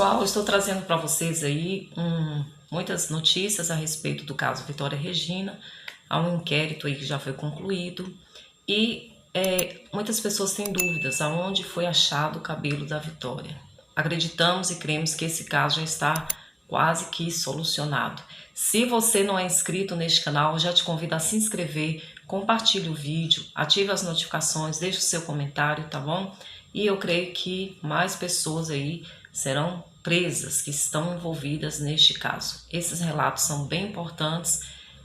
pessoal, eu estou trazendo para vocês aí muitas notícias a respeito do caso Vitória Regina. Há um inquérito aí que já foi concluído e muitas pessoas têm dúvidas aonde foi achado o cabelo da Vitória. Acreditamos e cremos que esse caso já está quase que solucionado. Se você não é inscrito neste canal, eu já te convido a se inscrever, compartilhe o vídeo, ative as notificações, deixe o seu comentário, tá bom? E eu creio que mais pessoas aí serão presas que estão envolvidas neste caso. Esses relatos são bem importantes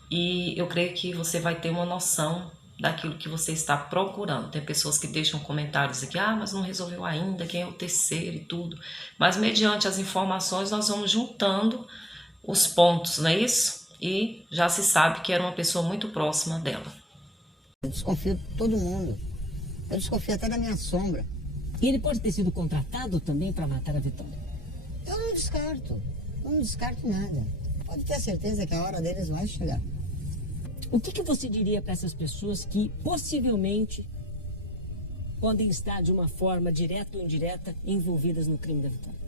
e eu creio que você vai ter uma noção daquilo que você está procurando. Tem pessoas que deixam comentários aqui, mas não resolveu ainda, quem é o terceiro e tudo. Mas mediante as informações nós vamos juntando os pontos, não é isso? E já se sabe que era uma pessoa muito próxima dela. Eu desconfio de todo mundo. Eu desconfio até da minha sombra. E ele pode ter sido contratado também para matar a Vitória? Eu não descarto. Não descarto nada. Pode ter certeza que a hora deles vai chegar. O que você diria para essas pessoas que possivelmente podem estar de uma forma direta ou indireta envolvidas no crime da Vitória?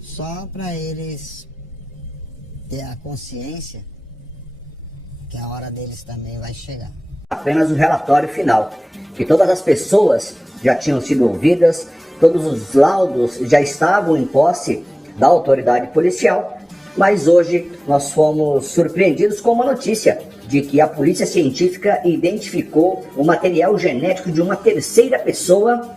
Só para eles ter a consciência que a hora deles também vai chegar. Apenas o relatório final, que todas as pessoas já tinham sido ouvidas, todos os laudos já estavam em posse da autoridade policial, mas hoje nós fomos surpreendidos com uma notícia de que a polícia científica identificou o material genético de uma terceira pessoa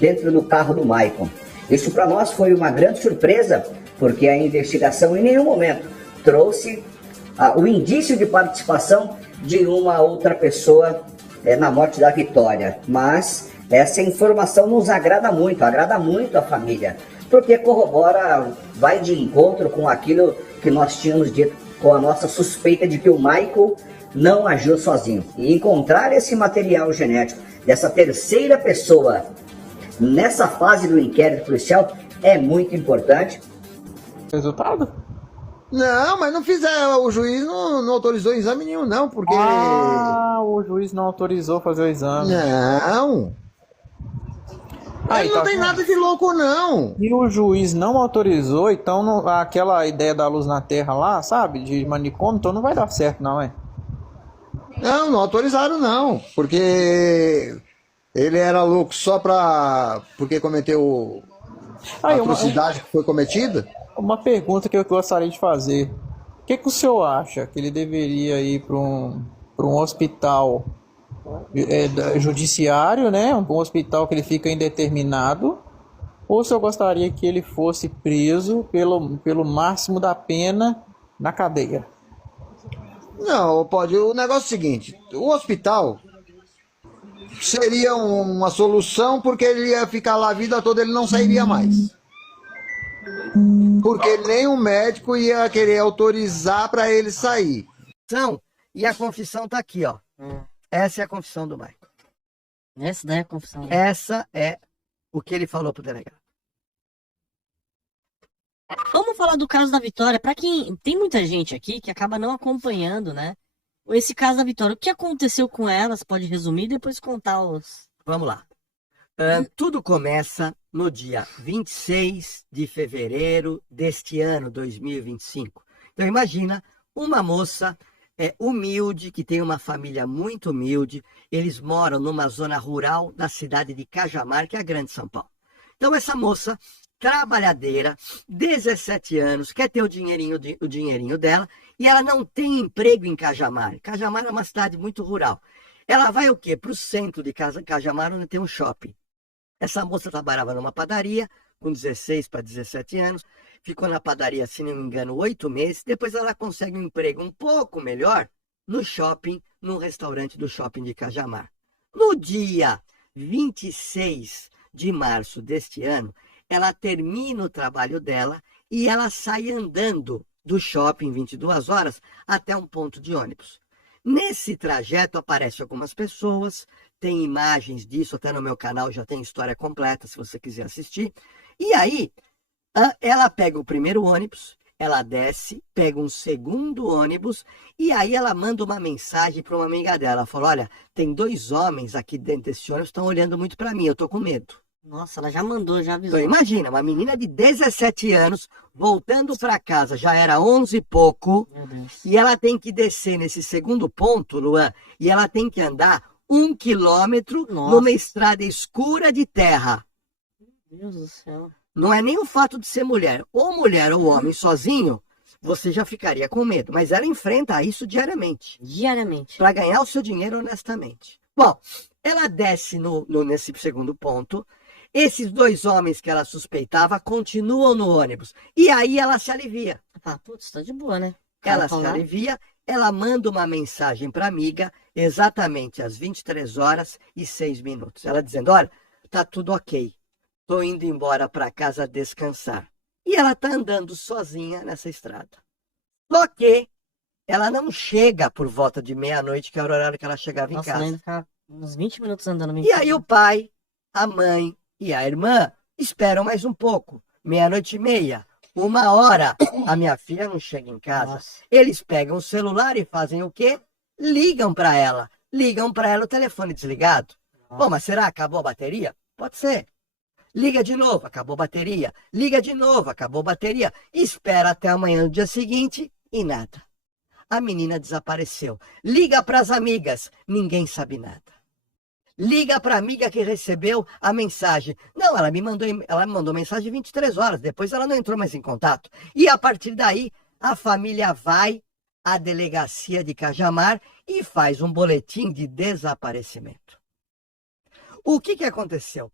dentro do carro do Maicon. Isso para nós foi uma grande surpresa, porque a investigação em nenhum momento trouxe o indício de participação de uma outra pessoa na morte da Vitória. Mas essa informação nos agrada muito a família, porque corrobora, vai de encontro com aquilo que nós tínhamos dito, com a nossa suspeita de que o Michael não agiu sozinho. E encontrar esse material genético dessa terceira pessoa nessa fase do inquérito policial é muito importante. Resultado? Não, mas não fizeram, o juiz não autorizou exame nenhum não, porque... O juiz não autorizou fazer o exame. Não. Ele não tem nada de louco não. E o juiz não autorizou, então aquela ideia da luz na terra lá, sabe, de manicômio, então não vai dar certo não, é? Não autorizaram não, porque ele era louco só porque cometeu a atrocidade que foi cometida. Uma pergunta que eu gostaria de fazer. O que o senhor acha que ele deveria ir para um hospital judiciário, né? Um hospital que ele fica indeterminado? Ou o senhor gostaria que ele fosse preso pelo máximo da pena na cadeia? Não, pode. O negócio é o seguinte: o hospital seria uma solução, porque ele ia ficar lá a vida toda, ele não sairia mais. Porque nenhum médico ia querer autorizar para ele sair. E a confissão tá aqui, ó. Essa é a confissão do Michael. Essa daí é a confissão. Essa é o que ele falou pro delegado. Vamos falar do caso da Vitória. Para quem tem muita gente aqui que acaba não acompanhando, né? Esse caso da Vitória. O que aconteceu com ela? Você pode resumir e depois contar os... Vamos lá. Tudo começa no dia 26 de fevereiro deste ano, 2025. Então imagina uma moça humilde, que tem uma família muito humilde. Eles moram numa zona rural da cidade de Cajamar, que é a Grande São Paulo. Então essa moça, trabalhadeira, 17 anos, quer ter o dinheirinho dela, e ela não tem emprego em Cajamar. Cajamar é uma cidade muito rural. Ela vai o quê? Para o centro de Cajamar, onde tem um shopping. Essa moça trabalhava numa padaria, com 16 para 17 anos, ficou na padaria, se não me engano, 8 meses, depois ela consegue um emprego um pouco melhor no shopping, num restaurante do shopping de Cajamar. No dia 26 de março deste ano, ela termina o trabalho dela e ela sai andando do shopping 22 horas até um ponto de ônibus. Nesse trajeto aparecem algumas pessoas, tem imagens disso, até no meu canal já tem história completa, se você quiser assistir. E aí, ela pega o primeiro ônibus, ela desce, pega um segundo ônibus, e aí ela manda uma mensagem para uma amiga dela. Ela fala: olha, tem 2 homens aqui dentro desse ônibus que estão olhando muito para mim, eu tô com medo. Nossa, ela já mandou, já avisou. Então imagina, uma menina de 17 anos, voltando para casa, já era 11 e pouco, Meu Deus. e ela tem que descer nesse segundo ponto, Luan, e ela tem que andar 1 quilômetro Nossa. numa estrada escura de terra. Meu Deus do céu. Não é nem o fato de ser mulher ou homem sozinho, você já ficaria com medo. Mas ela enfrenta isso diariamente, Diariamente. para ganhar o seu dinheiro honestamente. Bom, ela desce nesse segundo ponto. Esses 2 homens que ela suspeitava continuam no ônibus. E aí ela se alivia. Ah, putz, tá de boa, né? Ela se alivia, ela manda uma mensagem para a amiga exatamente às 23h06. Ela dizendo, olha, tá tudo ok. Tô indo embora para casa descansar. E ela tá andando sozinha nessa estrada. Só que ela não chega por volta de meia-noite, que era o horário que ela chegava em Nossa, casa. ela ainda ficar uns 20 minutos andando. E aí o pai, a mãe e a irmã esperam mais um pouco. 00:30, 1 hora, a minha filha não chega em casa. Nossa. Eles pegam o celular e fazem o quê? Ligam para ela. Ligam para ela o telefone desligado. Bom, mas será que acabou a bateria? Pode ser. Liga de novo, acabou a bateria. Liga de novo, acabou a bateria. Espera até amanhã no dia seguinte e nada. A menina desapareceu. Liga para as amigas, ninguém sabe nada. Liga para a amiga que recebeu a mensagem. Não, ela me mandou mensagem 23 horas, depois ela não entrou mais em contato. E a partir daí, a família vai à delegacia de Cajamar e faz um boletim de desaparecimento. O que aconteceu?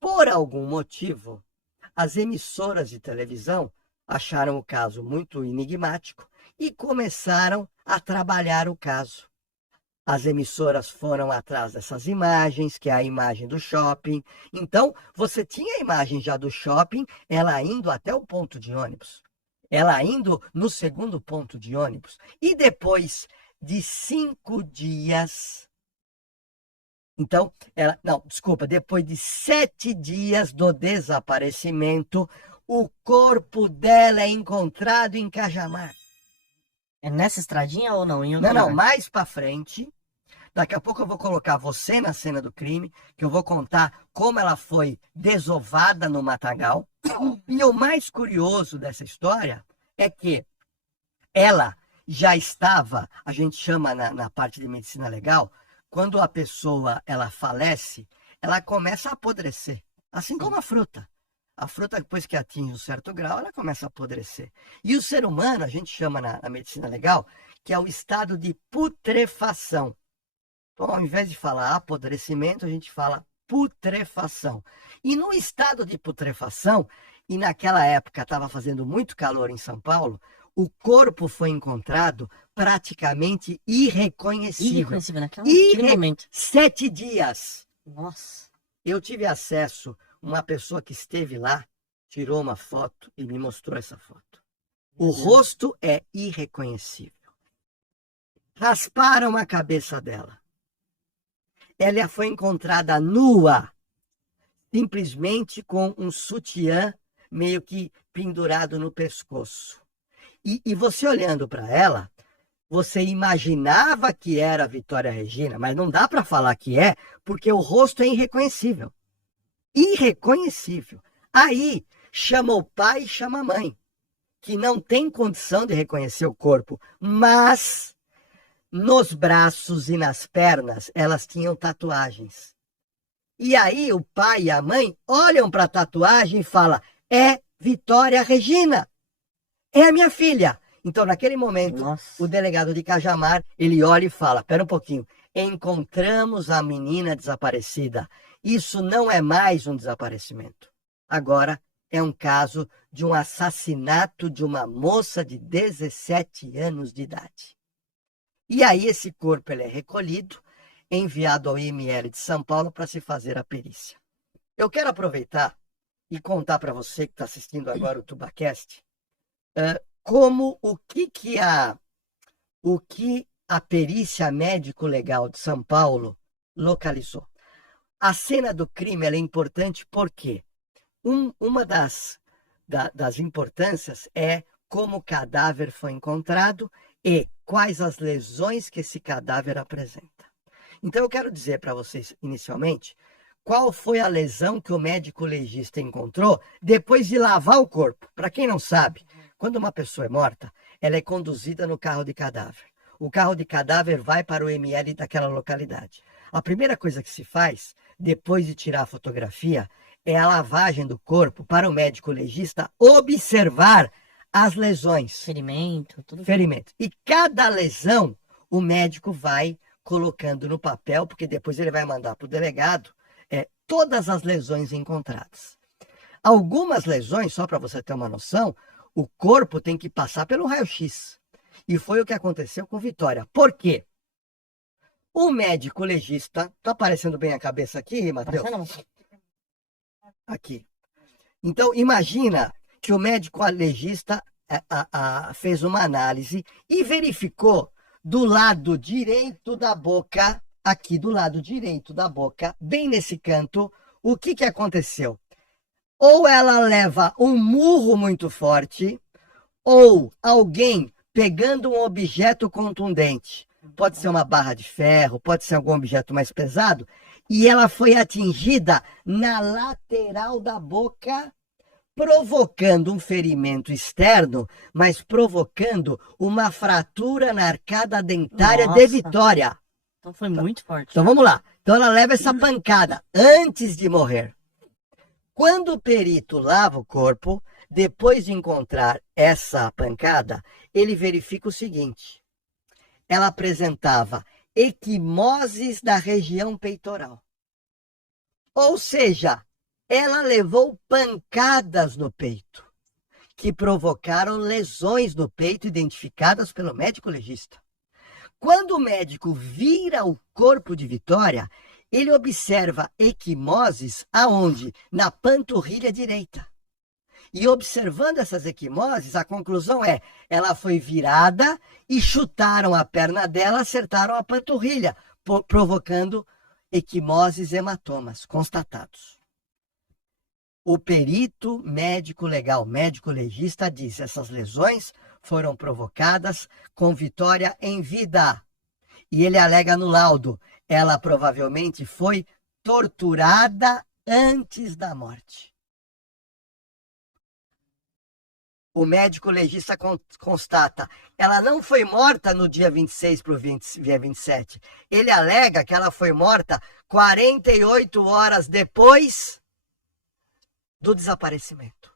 Por algum motivo, as emissoras de televisão acharam o caso muito enigmático e começaram a trabalhar o caso. As emissoras foram atrás dessas imagens, que é a imagem do shopping. Então, você tinha a imagem já do shopping, ela indo até o ponto de ônibus. Ela indo no segundo ponto de ônibus. E depois de 5 dias... Então, depois de 7 dias do desaparecimento, o corpo dela é encontrado em Cajamar. É nessa estradinha ou não? Em outro Não, lugar? mais para frente. Daqui a pouco eu vou colocar você na cena do crime, que eu vou contar como ela foi desovada no matagal. E o mais curioso dessa história é que ela já estava, a gente chama na parte de medicina legal, quando a pessoa ela falece, ela começa a apodrecer, assim como a fruta. A fruta, depois que atinge um certo grau, ela começa a apodrecer. E o ser humano, a gente chama na medicina legal, que é o estado de putrefação. Então, ao invés de falar apodrecimento, a gente fala putrefação. E no estado de putrefação, e naquela época estava fazendo muito calor em São Paulo, o corpo foi encontrado praticamente irreconhecível. Irreconhecível naquele momento. 7 dias. Nossa. Eu tive acesso, uma pessoa que esteve lá, tirou uma foto e me mostrou essa foto. O rosto é irreconhecível. Rasparam a cabeça dela. Ela foi encontrada nua, simplesmente com um sutiã meio que pendurado no pescoço. E você olhando para ela, você imaginava que era a Vitória Regina, mas não dá para falar que é, porque o rosto é irreconhecível. Irreconhecível. Aí chama o pai e chama a mãe, que não tem condição de reconhecer o corpo, mas nos braços e nas pernas elas tinham tatuagens. E aí o pai e a mãe olham para a tatuagem e falam, é Vitória Regina, é a minha filha. Então, naquele momento, Nossa. o delegado de Cajamar, ele olha e fala, pera um pouquinho, encontramos a menina desaparecida. Isso não é mais um desaparecimento. Agora é um caso de um assassinato de uma moça de 17 anos de idade. E aí esse corpo ele é recolhido, enviado ao IML de São Paulo para se fazer a perícia. Eu quero aproveitar e contar para você que está assistindo agora o TubaCast, como o que a perícia médico-legal de São Paulo localizou. A cena do crime ela é importante porque uma das importâncias é como o cadáver foi encontrado e quais as lesões que esse cadáver apresenta. Então eu quero dizer para vocês inicialmente qual foi a lesão que o médico legista encontrou depois de lavar o corpo. Para quem não sabe, quando uma pessoa é morta, ela é conduzida no carro de cadáver. O carro de cadáver vai para o ML daquela localidade. A primeira coisa que se faz, depois de tirar a fotografia, é a lavagem do corpo para o médico legista observar as lesões. Ferimento, tudo. Ferimento. E cada lesão, o médico vai colocando no papel, porque depois ele vai mandar para o delegado todas as lesões encontradas. Algumas lesões, só para você ter uma noção, o corpo tem que passar pelo raio-x. E foi o que aconteceu com Vitória. Por quê? O médico legista... Tá aparecendo bem a cabeça aqui, Matheus? Aqui. Então, imagina que o médico legista fez uma análise e verificou do lado direito da boca, aqui do lado direito da boca, bem nesse canto, o que aconteceu? Ou ela leva um murro muito forte, ou alguém pegando um objeto contundente. Pode ser uma barra de ferro, pode ser algum objeto mais pesado, e ela foi atingida na lateral da boca, provocando um ferimento externo, mas provocando uma fratura na arcada dentária de Vitória. Então foi muito forte. Então vamos lá. Então ela leva essa pancada antes de morrer. Quando o perito lava o corpo, depois de encontrar essa pancada, ele verifica o seguinte: ela apresentava equimoses da região peitoral. Ou seja, ela levou pancadas no peito, que provocaram lesões no peito identificadas pelo médico legista. Quando o médico vira o corpo de Vitória, ele observa equimoses aonde? Na panturrilha direita. E observando essas equimoses, a conclusão é, ela foi virada e chutaram a perna dela, acertaram a panturrilha, provocando equimoses e hematomas constatados. O perito médico legal, médico legista, diz que essas lesões foram provocadas com Vitória em vida. E ele alega no laudo, ela provavelmente foi torturada antes da morte. O médico legista constata, ela não foi morta no dia 26 para o dia 27. Ele alega que ela foi morta 48 horas depois do desaparecimento.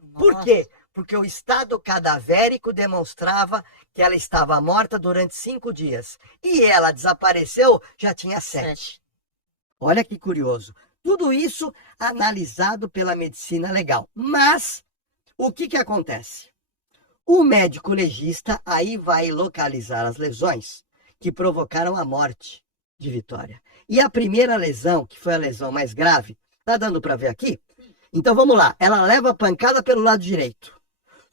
Nossa. Por quê? Porque o estado cadavérico demonstrava que ela estava morta durante 5 dias. E ela desapareceu, já tinha 7. Olha que curioso. Tudo isso analisado pela medicina legal. Mas, o que acontece? O médico legista aí vai localizar as lesões que provocaram a morte de Vitória. E a primeira lesão, que foi a lesão mais grave, tá dando para ver aqui? Então vamos lá, ela leva a pancada pelo lado direito.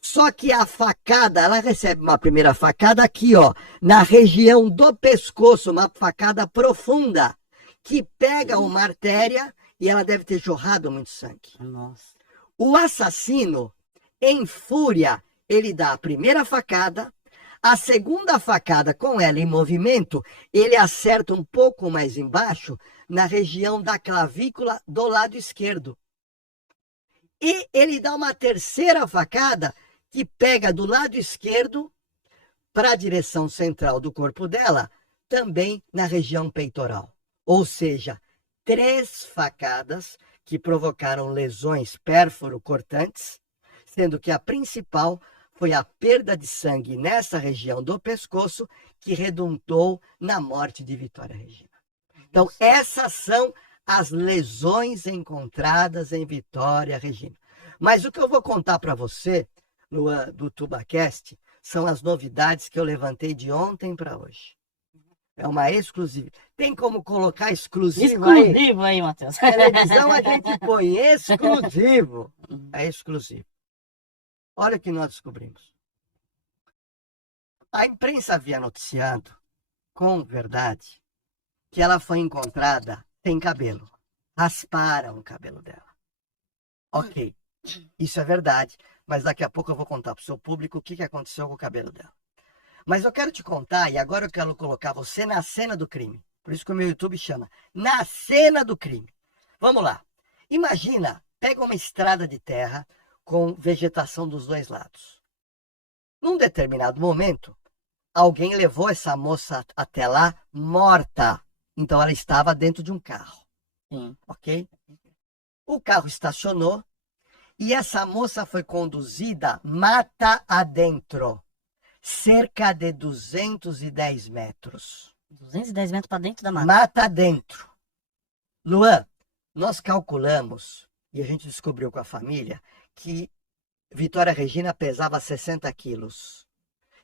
Só que a facada, ela recebe uma primeira facada aqui, ó, na região do pescoço, uma facada profunda, que pega uma artéria e ela deve ter jorrado muito sangue. Nossa. O assassino, em fúria, ele dá a primeira facada, a segunda facada com ela em movimento, ele acerta um pouco mais embaixo, na região da clavícula do lado esquerdo. E ele dá uma terceira facada que pega do lado esquerdo para a direção central do corpo dela, também na região peitoral. Ou seja, 3 facadas que provocaram lesões pérfuro-cortantes, sendo que a principal foi a perda de sangue nessa região do pescoço que redundou na morte de Vitória Regina. Então, essas são as lesões encontradas em Vitória Regina. Mas o que eu vou contar para você do TubaCast são as novidades que eu levantei de ontem para hoje. É uma exclusiva. Tem como colocar exclusivo aí? Exclusivo aí, Matheus. Televisão a gente põe exclusivo. É exclusivo. Olha o que nós descobrimos. A imprensa havia noticiado, com verdade, que ela foi encontrada sem cabelo. Rasparam o cabelo dela. Ok, isso é verdade, mas daqui a pouco eu vou contar para o seu público o que aconteceu com o cabelo dela. Mas eu quero te contar, e agora eu quero colocar você na cena do crime. Por isso que o meu YouTube chama Na Cena do Crime. Vamos lá. Imagina, pega uma estrada de terra com vegetação dos dois lados. Num determinado momento, alguém levou essa moça até lá morta. Então ela estava dentro de um carro, Sim. ok? O carro estacionou e essa moça foi conduzida mata adentro, cerca de 210 metros. 210 metros pra dentro da mata. Mata adentro. Luan, nós calculamos, e a gente descobriu com a família, que Vitória Regina pesava 60 quilos.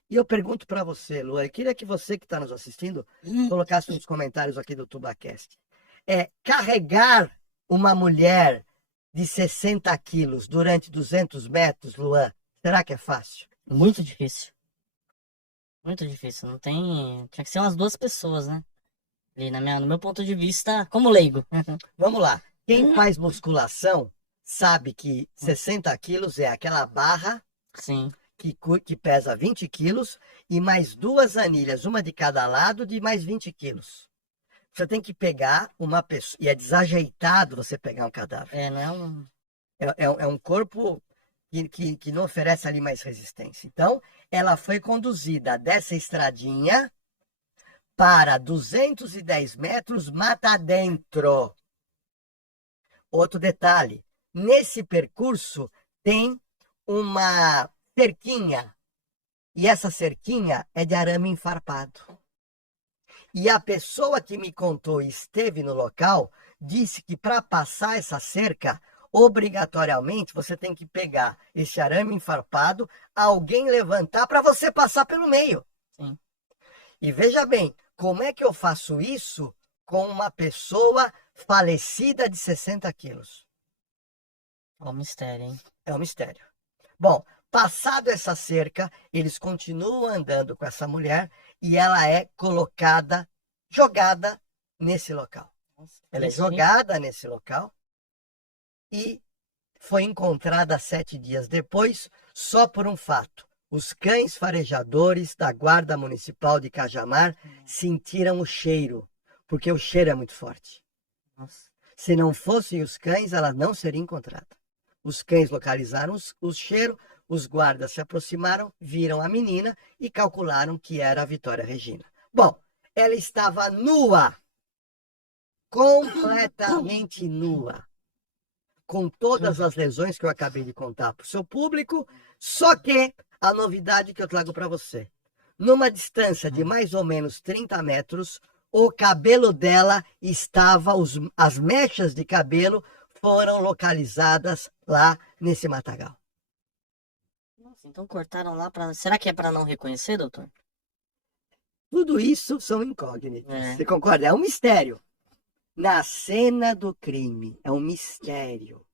E eu pergunto para você, Luan, eu queria que você que está nos assistindo colocasse nos comentários aqui do TubaCast. Carregar uma mulher de 60 quilos durante 200 metros, Luan, será que é fácil? Muito difícil. Muito difícil. Não tem. Tinha que ser umas 2 pessoas, né? Ali no meu ponto de vista, como leigo. Vamos lá. Quem faz musculação sabe que 60 quilos é aquela barra Sim. que pesa 20 quilos e mais 2 anilhas, uma de cada lado, de mais 20 quilos. Você tem que pegar uma pessoa, e é desajeitado você pegar um cadáver. Não é um. É um corpo que não oferece ali mais resistência. Então, ela foi conduzida dessa estradinha para 210 metros mata adentro. Outro detalhe, nesse percurso tem uma cerquinha, e essa cerquinha é de arame enfarpado. E a pessoa que me contou e esteve no local disse que para passar essa cerca, obrigatoriamente você tem que pegar esse arame enfarpado, alguém levantar para você passar pelo meio. Sim. E veja bem, como é que eu faço isso com uma pessoa falecida de 60 quilos? É um mistério, hein? É um mistério. Bom, passado essa cerca, eles continuam andando com essa mulher e ela é colocada, jogada nesse local. Ela é jogada nesse local e foi encontrada 7 dias depois, só por um fato. Os cães farejadores da Guarda Municipal de Cajamar sentiram o cheiro, porque o cheiro é muito forte. Nossa. Se não fossem os cães, ela não seria encontrada. Os cães localizaram o cheiro, os guardas se aproximaram, viram a menina e calcularam que era a Vitória Regina. Bom, ela estava nua, completamente nua, com todas as lesões que eu acabei de contar para o seu público, só que a novidade que eu trago para você, numa distância de mais ou menos 30 metros, o cabelo dela estava, as mechas de cabelo foram localizadas lá nesse matagal. Nossa, então cortaram lá para. Será que é para não reconhecer, doutor? Tudo isso são incógnitas. É. Você concorda? É um mistério. Na cena do crime, é um mistério.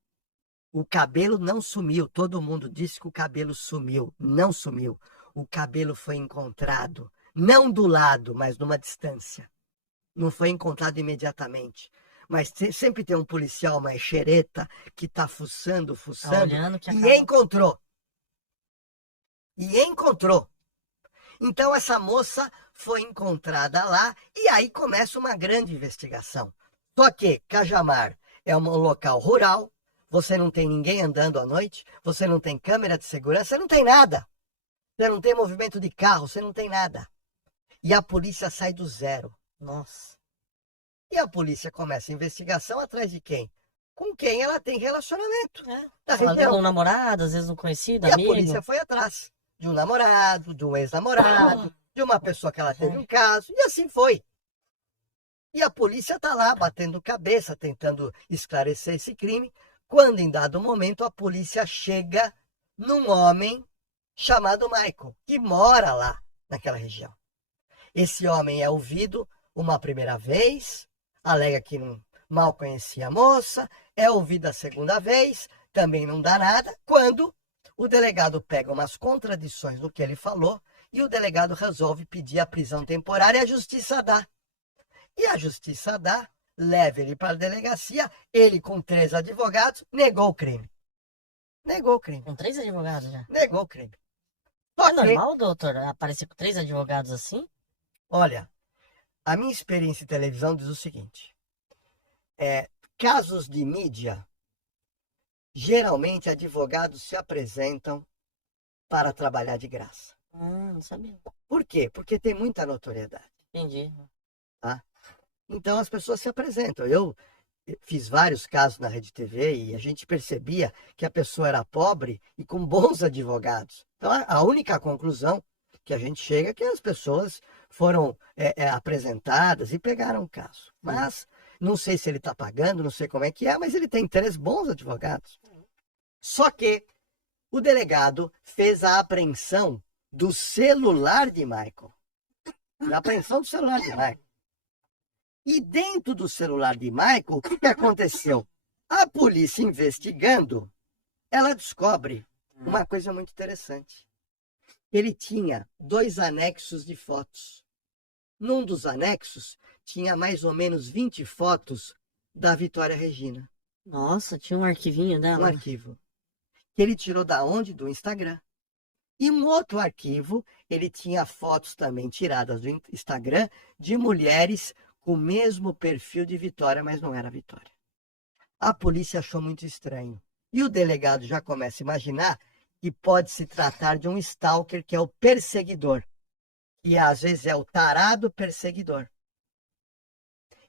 O cabelo não sumiu. Todo mundo disse que o cabelo sumiu. Não sumiu. O cabelo foi encontrado, não do lado, mas numa distância. Não foi encontrado imediatamente. Mas sempre tem um policial mais xereta que está fuçando, Tá olhando que e acaba... encontrou. E encontrou. Então essa moça foi encontrada lá e aí começa uma grande investigação. Só que Cajamar é um local rural, você não tem ninguém andando à noite, você não tem câmera de segurança, você não tem nada. Você não tem movimento de carro, você não tem nada. E a polícia sai do zero. Nossa. E a polícia começa a investigação atrás de quem? Com quem ela tem relacionamento. Da Às vezes região. um namorado, às vezes um conhecido, E amigo. a polícia foi atrás de um namorado, de um ex-namorado, de uma pessoa que ela teve um caso, e assim foi. E a polícia está lá batendo cabeça, tentando esclarecer esse crime, quando em dado momento a polícia chega num homem chamado Michael, que mora lá naquela região. Esse homem é ouvido uma primeira vez, alega que mal conhecia a moça, é ouvido a segunda vez, também não dá nada, quando o delegado pega umas contradições no que ele falou e o delegado resolve pedir a prisão temporária e a justiça dá. E a justiça dá, leva ele para a delegacia, ele com 3 advogados, negou o crime. Negou o crime. Com 3 advogados já. Negou o crime. É normal, doutor, aparecer com 3 advogados assim? Olha, a minha experiência em televisão diz o seguinte. Casos de mídia, geralmente advogados se apresentam para trabalhar de graça. Não sabia. Por quê? Porque tem muita notoriedade. Entendi. Tá? Então as pessoas se apresentam. Eu fiz vários casos na Rede TV e a gente percebia que a pessoa era pobre e com bons advogados. Então a única conclusão que a gente chega é que as pessoas foram apresentadas e pegaram o caso. Mas não sei se ele está pagando, não sei como é que é, mas ele tem 3 bons advogados. Só que o delegado fez a apreensão do celular de Michael. A apreensão do celular de Michael. E dentro do celular de Michael, o que aconteceu? A polícia investigando, ela descobre uma coisa muito interessante. Ele tinha 2 anexos de fotos. Num dos anexos, tinha mais ou menos 20 fotos da Vitória Regina. Nossa, tinha um arquivinho dela. Um arquivo. Que ele tirou da onde? Do Instagram. E um outro arquivo, ele tinha fotos também tiradas do Instagram de mulheres com o mesmo perfil de Vitória, mas não era Vitória. A polícia achou muito estranho. E o delegado já começa a imaginar que pode se tratar de um stalker, que é o perseguidor. E às vezes é o tarado perseguidor.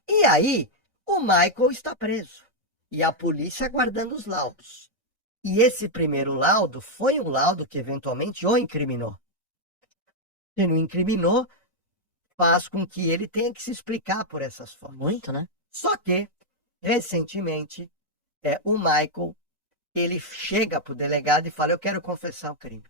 E aí, o Michael está preso. E a polícia aguardando os laudos. E esse primeiro laudo foi um laudo que eventualmente o incriminou. Se não incriminou, faz com que ele tenha que se explicar por essas fotos. Muito, né? Só que, recentemente, o Michael, ele chega para o delegado e fala, eu quero confessar o crime.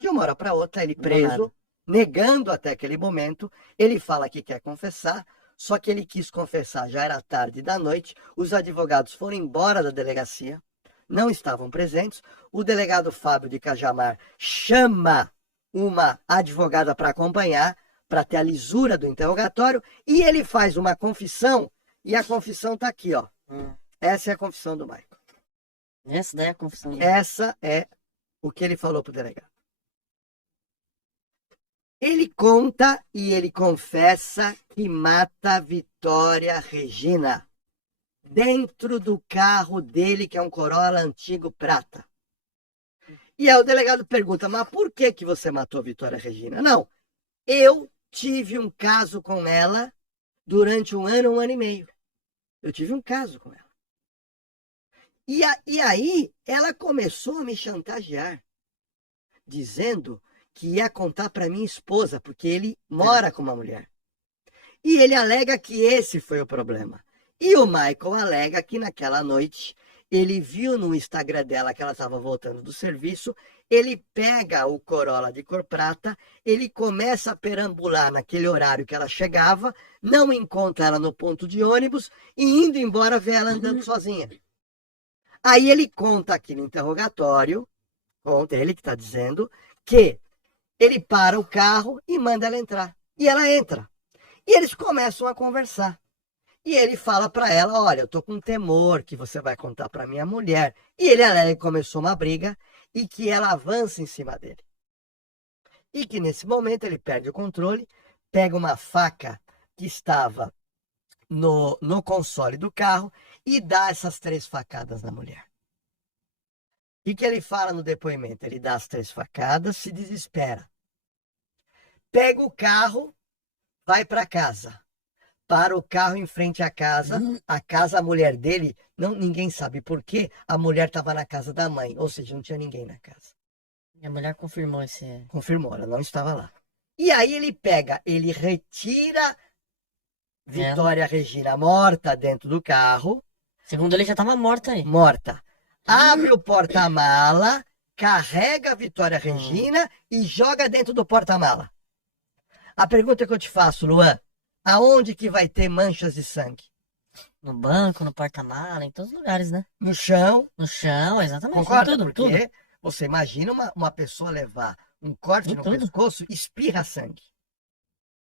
De uma hora para outra, ele preso, negando até aquele momento, ele fala que quer confessar, só que ele quis confessar, já era tarde da noite, os advogados foram embora da delegacia, não estavam presentes, o delegado Fábio de Cajamar chama uma advogada para acompanhar, para ter a lisura do interrogatório, e ele faz uma confissão, e a confissão está aqui, ó. Essa é a confissão do Michael. Essa daí é a confissão. Essa é o que ele falou para o delegado. Ele conta e ele confessa que mata Vitória Regina dentro do carro dele, que é um Corolla antigo prata. E aí o delegado pergunta, mas por que você matou Vitória Regina? Não, eu tive um caso com ela durante 1 ano e meio. Eu tive um caso com ela. E aí ela começou a me chantagear, dizendo que ia contar para minha esposa, porque ele mora com uma mulher. E ele alega que esse foi o problema. E o Michael alega que naquela noite ele viu no Instagram dela que ela estava voltando do serviço, ele pega o Corolla de cor prata, ele começa a perambular naquele horário que ela chegava, não encontra ela no ponto de ônibus e indo embora vê ela andando sozinha. Aí ele conta aqui no interrogatório, conta ele que está dizendo, que ele para o carro e manda ela entrar. E ela entra. E eles começam a conversar. E ele fala para ela, olha, eu tô com temor que você vai contar para minha mulher. E ele alega que começou uma briga e que ela avança em cima dele. E que nesse momento ele perde o controle, pega uma faca que estava no console do carro e dá essas 3 facadas na mulher. E que ele fala no depoimento? Ele dá as 3 facadas, se desespera. Pega o carro, vai para casa. Para o carro em frente à casa, a mulher dele, ninguém sabe por quê, a mulher estava na casa da mãe, ou seja, não tinha ninguém na casa. E a mulher confirmou esse... Confirmou, ela não estava lá. E aí ele retira Vitória Regina morta dentro do carro. Segundo ele, já estava morta aí. Morta. Abre o porta-mala, carrega a Vitória Regina e joga dentro do porta-mala. A pergunta que eu te faço, Luan, aonde que vai ter manchas de sangue? No banco, no porta-mala, em todos os lugares, né? No chão. No chão, exatamente. Concorda? Tudo, Porque tudo. você imagina uma pessoa levar um corte no pescoço, espirra sangue.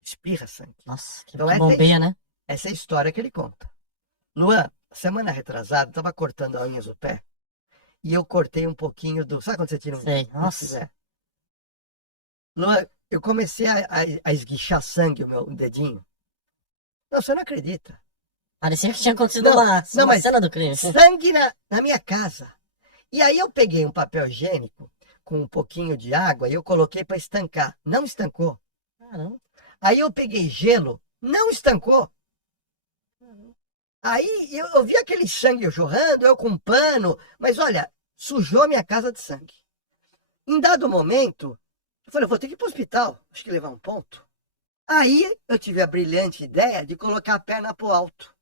Espirra sangue. Nossa, que Então, bombeia, né? Essa é a história que ele conta. Luan, semana retrasada, eu estava cortando as unhas do pé. E eu cortei um pouquinho do... Sabe quando você tira um... Sei, nossa. Luan, eu comecei a esguichar sangue o meu dedinho. Não, você não acredita. Parecia que tinha acontecido Não, uma não, mas cena do crime. sangue na minha casa. E aí eu peguei um papel higiênico com um pouquinho de água e eu coloquei para estancar. Não estancou. Caramba. Aí eu peguei gelo, não estancou. Aí eu vi aquele sangue jorrando, eu com um pano, mas olha, sujou a minha casa de sangue. Em dado momento, eu falei, eu vou ter que ir para o hospital, acho que levar um ponto. Aí eu tive a brilhante ideia de colocar a perna para o alto.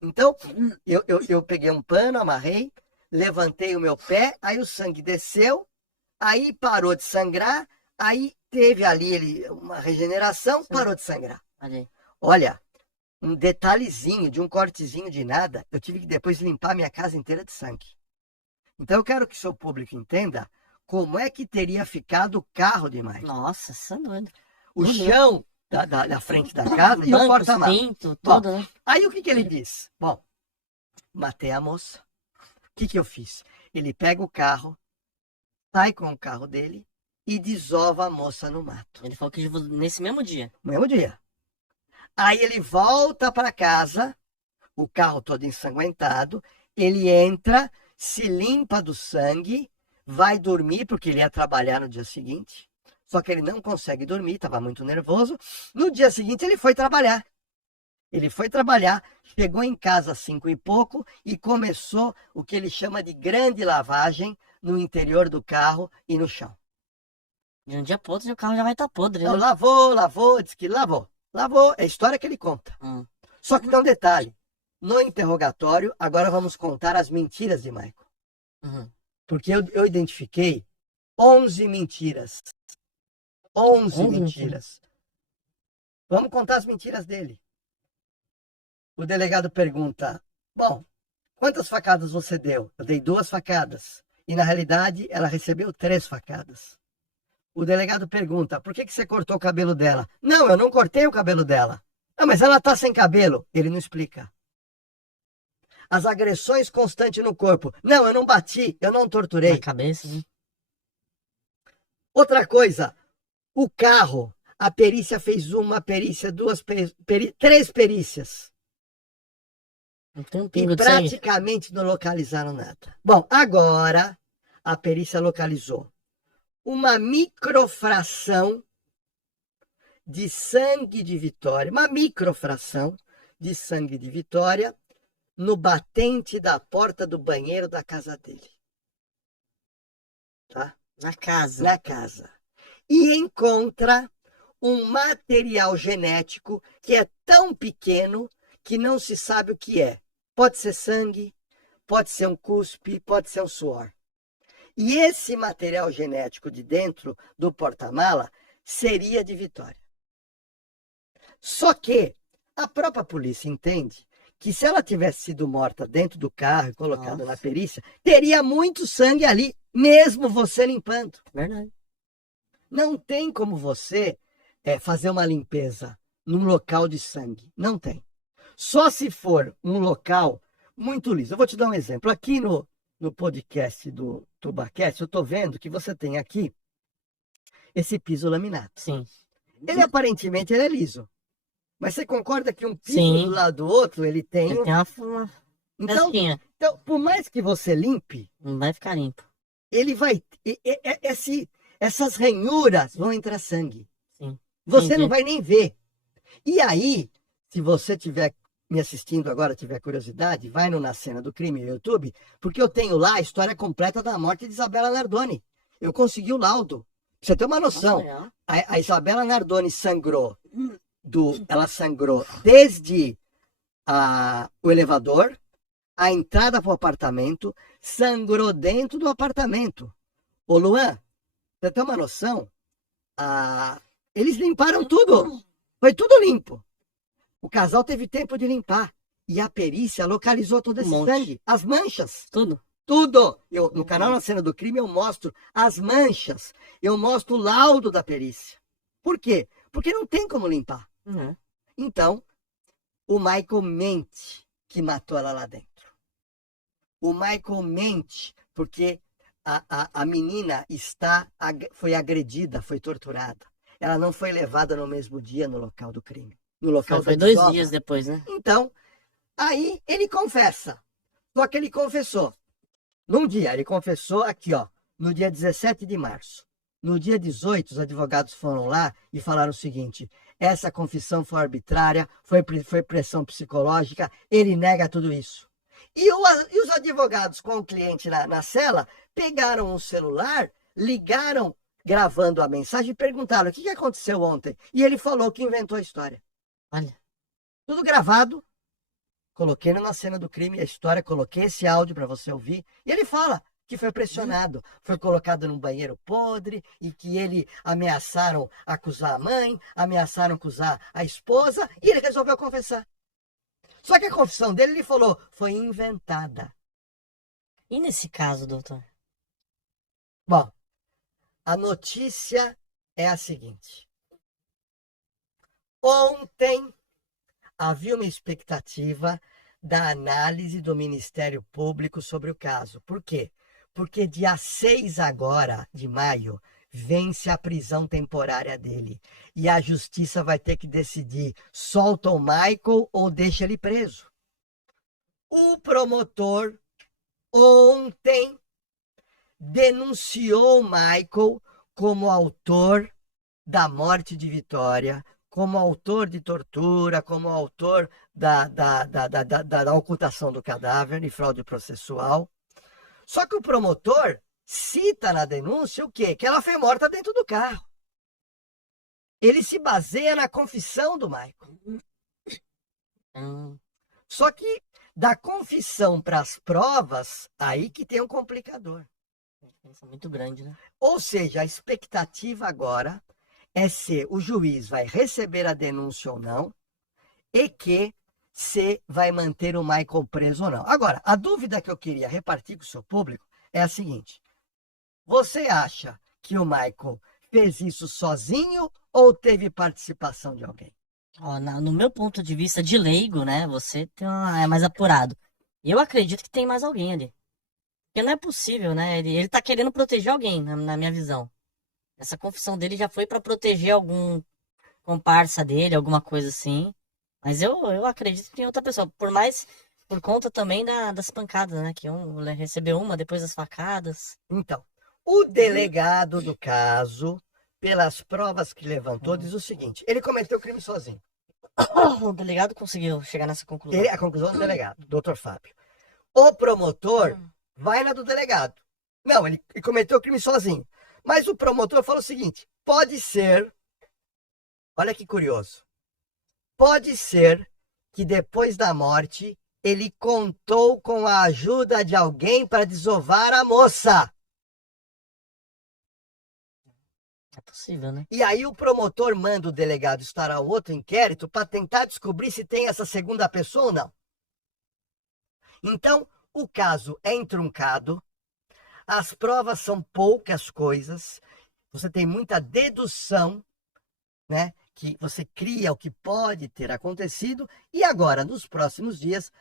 Então, eu peguei um pano, amarrei, levantei o meu pé, aí o sangue desceu, aí parou de sangrar, aí teve ali uma regeneração, parou de sangrar. Olha, um detalhezinho de um cortezinho de nada, eu tive que depois limpar minha casa inteira de sangue. Então eu quero que o seu público entenda como é que teria ficado o carro de Michael. Nossa, isso é doido. O chão da frente da casa e o porta-malas. Tudo, né? Aí o que ele diz? Bom, matei a moça. O que eu fiz? Ele pega o carro, sai com o carro dele e desova a moça no mato. Ele falou que nesse mesmo dia. No mesmo dia. Aí ele volta para casa, o carro todo ensanguentado, ele entra, se limpa do sangue, vai dormir, porque ele ia trabalhar no dia seguinte. Só que ele não consegue dormir, estava muito nervoso. No dia seguinte ele foi trabalhar. Ele foi trabalhar, chegou em casa às 5 e pouco e começou o que ele chama de grande lavagem no interior do carro e no chão. De um dia para outro o carro já vai estar podre, né? Então, lavou, disse que lavou. Lavou, é a história que ele conta. Só que tem um detalhe. No interrogatório, agora vamos contar as mentiras de Michael. Porque eu identifiquei 11 mentiras. 11 mentiras. Vamos contar as mentiras dele. O delegado pergunta, bom, quantas facadas você deu? Eu dei 2 facadas. E na realidade, ela recebeu 3 facadas. O delegado pergunta, por que você cortou o cabelo dela? Não, eu não cortei o cabelo dela. Ah, mas ela está sem cabelo. Ele não explica. As agressões constantes no corpo. Não, eu não bati, eu não torturei. Na cabeça, né? Outra coisa, o carro, a perícia fez uma perícia, 3 perícias. Não tem um E pingo de sangue. praticamente não localizaram nada. Bom, agora a perícia localizou uma microfração de sangue de Vitória, uma microfração de sangue de Vitória no batente da porta do banheiro da casa dele. Tá? Na casa. Na casa. E encontra um material genético que é tão pequeno que não se sabe o que é. Pode ser sangue, pode ser um cuspe, pode ser um suor. E esse material genético de dentro do porta-mala seria de Vitória. Só que a própria polícia entende que se ela tivesse sido morta dentro do carro e colocada na perícia, teria muito sangue ali, mesmo você limpando. Verdade. Não tem como você fazer uma limpeza num local de sangue. Não tem. Só se for um local muito liso. Eu vou te dar um exemplo. Aqui no podcast do Tubaquete, eu estou vendo que você tem aqui esse piso laminado. Sim. Ele aparentemente é liso. Mas você concorda que um piso Sim. do lado do outro, ele tem... Ele tem uma Então, casquinha. então, por mais que você limpe, Não vai ficar limpo. ele vai... essas ranhuras vão entrar sangue. Sim. Você Entendi. não vai nem ver. E aí, se você estiver me assistindo agora, tiver curiosidade, vai no Na Cena do Crime no YouTube, porque eu tenho lá a história completa da morte de Isabela Nardoni. Eu consegui o laudo. Pra você ter uma noção. Nossa, A Isabela Nardoni sangrou ela sangrou desde o elevador, a entrada para o apartamento, sangrou dentro do apartamento. Ô Luan, você tem uma noção? Eles limparam tudo. Foi tudo limpo. O casal teve tempo de limpar. E a perícia localizou todo esse sangue. As manchas. Tudo. Tudo. No canal Na Cena do Crime eu mostro as manchas. Eu mostro o laudo da perícia. Por quê? Porque não tem como limpar. Então, o Michael mente que matou ela lá dentro. O Michael mente porque a menina foi agredida, foi torturada. Ela não foi levada no mesmo dia no local do crime. No local Foi da 2 desova. dias depois, né? Então, Aí ele confessa. Só que ele confessou. Num dia, ele confessou aqui, ó, no dia 17 de março. No dia 18, os advogados foram lá e falaram o seguinte: essa confissão foi arbitrária, foi pressão psicológica, ele nega tudo isso. E os advogados com o cliente na cela pegaram o celular, ligaram gravando a mensagem e perguntaram: o que aconteceu ontem? E ele falou que inventou a história. Olha. Tudo gravado. Coloquei na cena do crime a história, coloquei esse áudio para você ouvir. E ele fala que foi pressionado, foi colocado num banheiro podre e que ele ameaçaram acusar a mãe, ameaçaram acusar a esposa e ele resolveu confessar. Só que a confissão dele, ele falou, foi inventada. E nesse caso, doutor? Bom, a notícia é a seguinte. Ontem havia uma expectativa da análise do Ministério Público sobre o caso. Por quê? Porque dia 6 agora de maio vence a prisão temporária dele. E a justiça vai ter que decidir, solta o Michael ou deixa ele preso. O promotor ontem denunciou o Michael como autor da morte de Vitória, como autor de tortura, como autor da ocultação do cadáver e fraude processual. Só que o promotor cita na denúncia o quê? Que ela foi morta dentro do carro. Ele se baseia na confissão do Michael. Só que da confissão para as provas, aí que tem um complicador. Isso é muito grande, né? Ou seja, a expectativa agora é se o juiz vai receber a denúncia ou não e que se vai manter o Michael preso ou não. Agora, a dúvida que eu queria repartir com o seu público é a seguinte. Você acha que o Michael fez isso sozinho ou teve participação de alguém? Ó, no meu ponto de vista de leigo, né? Você é mais apurado. Eu acredito que tem mais alguém ali. Porque não é possível, né? Ele tá querendo proteger alguém, na minha visão. Essa confissão dele já foi para proteger algum comparsa dele, alguma coisa assim. Mas eu acredito que tem outra pessoa. Por conta também das pancadas, né? Que recebeu uma depois das facadas. Então, o delegado do caso, pelas provas que levantou, diz o seguinte: ele cometeu o crime sozinho. O delegado conseguiu chegar nessa conclusão. A conclusão do delegado, doutor Fábio. O promotor vai na do delegado. Não, ele cometeu o crime sozinho. Mas o promotor falou o seguinte: pode ser, olha que curioso, pode ser que depois da morte ele contou com a ajuda de alguém para desovar a moça. É possível, né? E aí o promotor manda o delegado instaurar outro inquérito para tentar descobrir se tem essa segunda pessoa ou não. Então, o caso é entroncado, as provas são poucas coisas, você tem muita dedução, né? Que você cria o que pode ter acontecido, e agora, nos próximos dias,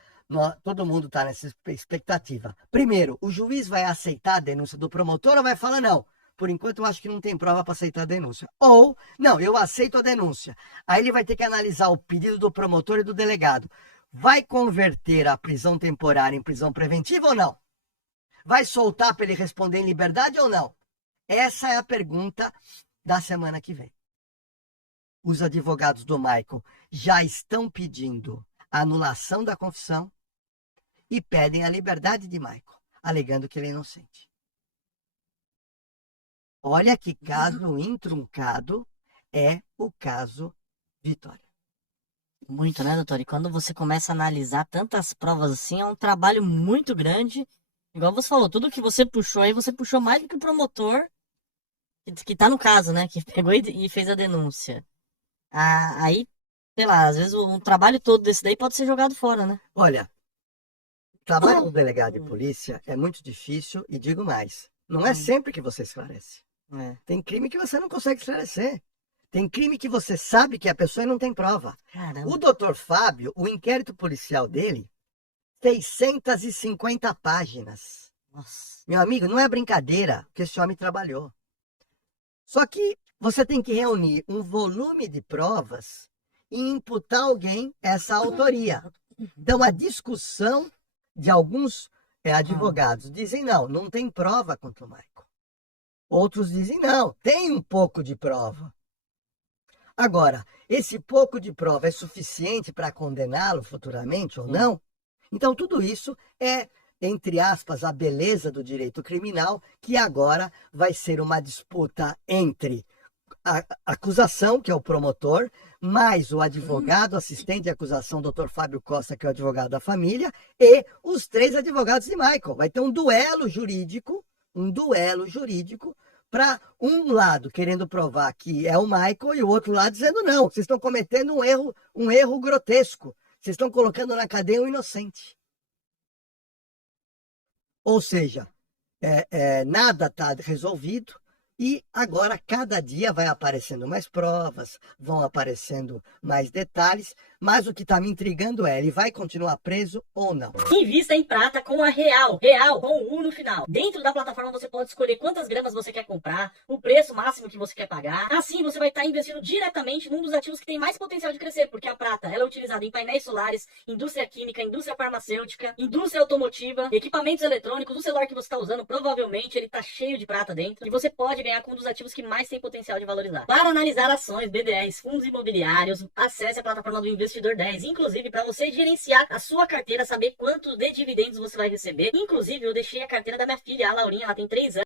todo mundo está nessa expectativa. Primeiro, o juiz vai aceitar a denúncia do promotor ou vai falar não? Por enquanto, eu acho que não tem prova para aceitar a denúncia. Ou, não, eu aceito a denúncia. Aí ele vai ter que analisar o pedido do promotor e do delegado. Vai converter a prisão temporária em prisão preventiva ou não? Vai soltar para ele responder em liberdade ou não? Essa é a pergunta da semana que vem. Os advogados do Michael já estão pedindo a anulação da confissão e pedem a liberdade de Michael, alegando que ele é inocente. Olha que caso intruncado é o caso Vitória. Muito, né, doutor? E quando você começa a analisar tantas provas assim, é um trabalho muito grande. Igual você falou, tudo que você puxou aí, você puxou mais do que o promotor que tá no caso, né? Que pegou e fez a denúncia. Aí, sei lá, às vezes o trabalho todo desse daí pode ser jogado fora, né? Olha, o trabalho do delegado de polícia é muito difícil e digo mais, não é sempre que você esclarece. Tem crime que você não consegue esclarecer. Tem crime que você sabe que a pessoa não tem prova. Caramba. O doutor Fábio, o inquérito policial dele, 650 páginas. Nossa. Meu amigo, não é brincadeira que esse homem trabalhou. Só que você tem que reunir um volume de provas e imputar a alguém essa autoria. Então, a discussão de alguns advogados dizem, não tem prova contra o Michael. Outros dizem, não, tem um pouco de prova. Agora, esse pouco de prova é suficiente para condená-lo futuramente ou não? Então, tudo isso é, entre aspas, a beleza do direito criminal, que agora vai ser uma disputa entre a acusação, que é o promotor, mais o advogado, assistente de acusação, Dr. Fábio Costa, que é o advogado da família, e os 3 advogados de Michael. Vai ter um duelo jurídico para um lado querendo provar que é o Michael e o outro lado dizendo não, vocês estão cometendo um erro grotesco. Vocês estão colocando na cadeia um inocente. Ou seja, nada está resolvido e agora cada dia vai aparecendo mais provas, vão aparecendo mais detalhes, mas o que está me intrigando é, ele vai continuar preso ou não? Invista em prata com a Real com o U no final. Dentro da plataforma você pode escolher quantas gramas você quer comprar, o preço máximo que você quer pagar. Assim você vai estar investindo diretamente num dos ativos que tem mais potencial de crescer, porque a prata ela é utilizada em painéis solares, indústria química, indústria farmacêutica, indústria automotiva, equipamentos eletrônicos. O celular que você está usando provavelmente ele está cheio de prata dentro e você pode ganhar com um dos ativos que mais tem potencial de valorizar. Para analisar ações, BDRs, fundos imobiliários, acesse a plataforma do Investidor 10, inclusive para você gerenciar a sua carteira, saber quanto de dividendos você vai receber. Inclusive, eu deixei a carteira da minha filha, a Laurinha, ela tem 3 anos.